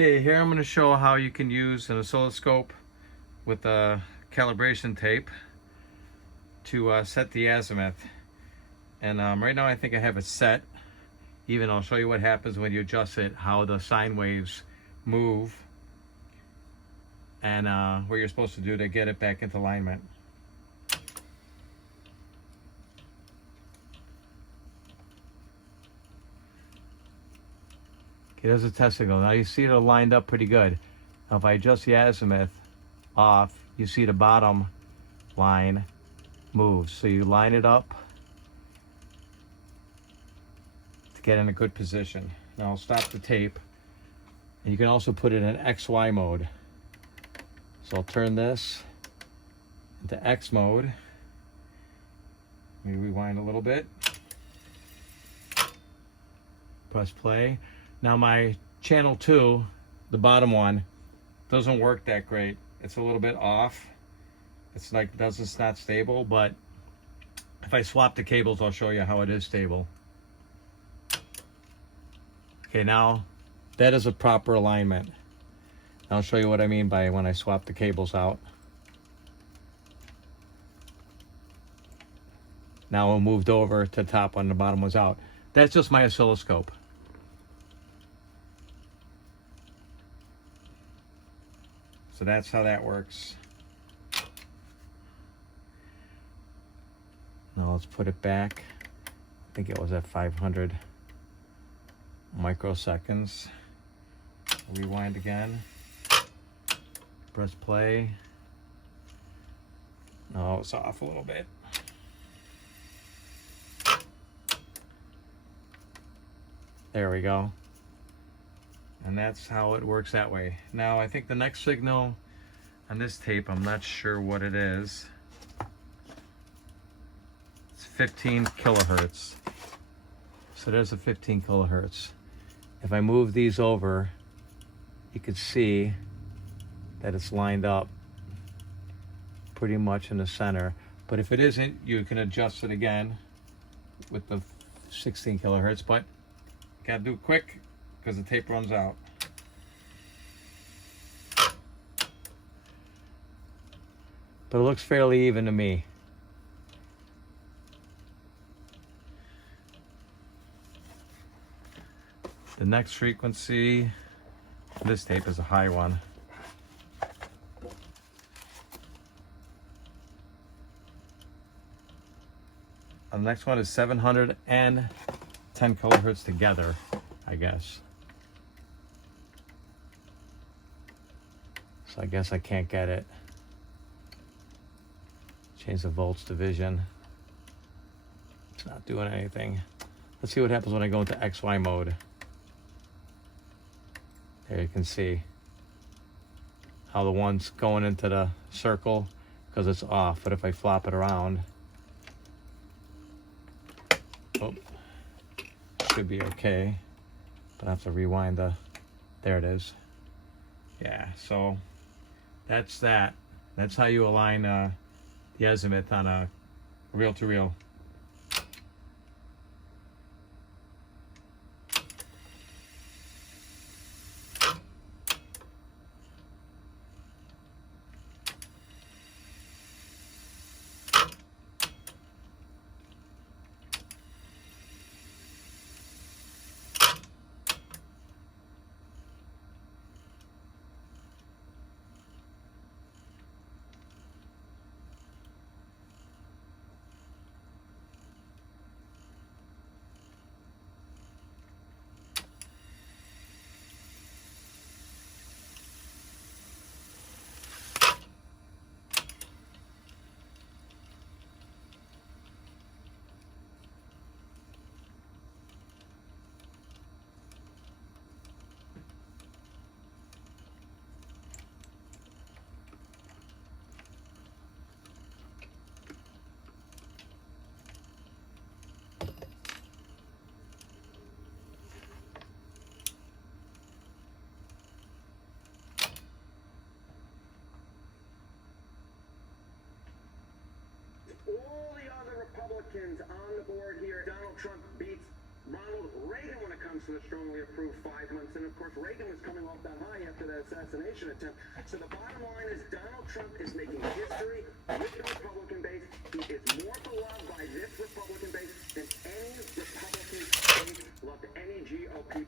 Okay, here I'm going to show how you can use an oscilloscope with a calibration tape to set the azimuth. And right now I think I have it set. Even I'll show you what happens when you adjust it, how the sine waves move, and what you're supposed to do to get it back into alignment. Okay, there's a test signal. Now you see it lined up pretty good. Now if I adjust the azimuth off, you see the bottom line moves. So you line it up to get in a good position. Now I'll stop the tape. And you can also put it in XY mode. So I'll turn this into X mode. Let me rewind a little bit. Press play. Now my channel 2, the bottom one, doesn't work that great. It's a little bit off. It's like it's not stable, but if I swap the cables, I'll show you how it is stable. Okay, now that is a proper alignment. I'll show you what I mean by when I swap the cables out. Now it moved over to the top when the bottom was out. That's just my oscilloscope. So that's how that works. Now let's put it back. I think it was at 500 microseconds. Rewind again. Press play. No, it's off a little bit. There we go. And that's how it works that way. Now I think the next signal on this tape, I'm not sure what it is. It's 15 kilohertz. So there's a 15 kilohertz. If I move these over, you can see that it's lined up pretty much in the center. But if it isn't, you can adjust it again with the 16 kilohertz, but you gotta do it quick because the tape runs out. But it looks fairly even to me. The next frequency, this tape is a high one. The next one is 700 and 10 kilohertz together, I guess. So I guess I can't get it. Change the volts division. It's not doing anything. Let's see what happens when I go into XY mode. There you can see how the one's going into the circle because it's off. But if I flop it around, oh, should be okay. But I have to rewind the, there it is. Yeah, so that's that. That's how you align the azimuth on a reel-to-reel. All the other Republicans on the board here, Donald Trump beats Ronald Reagan when it comes to the strongly approved 5 months. And of course, Reagan was coming off that high after that assassination attempt. So the bottom line is Donald Trump is making history with the Republican base. He is more beloved by this Republican base than any Republican base loved any GOP.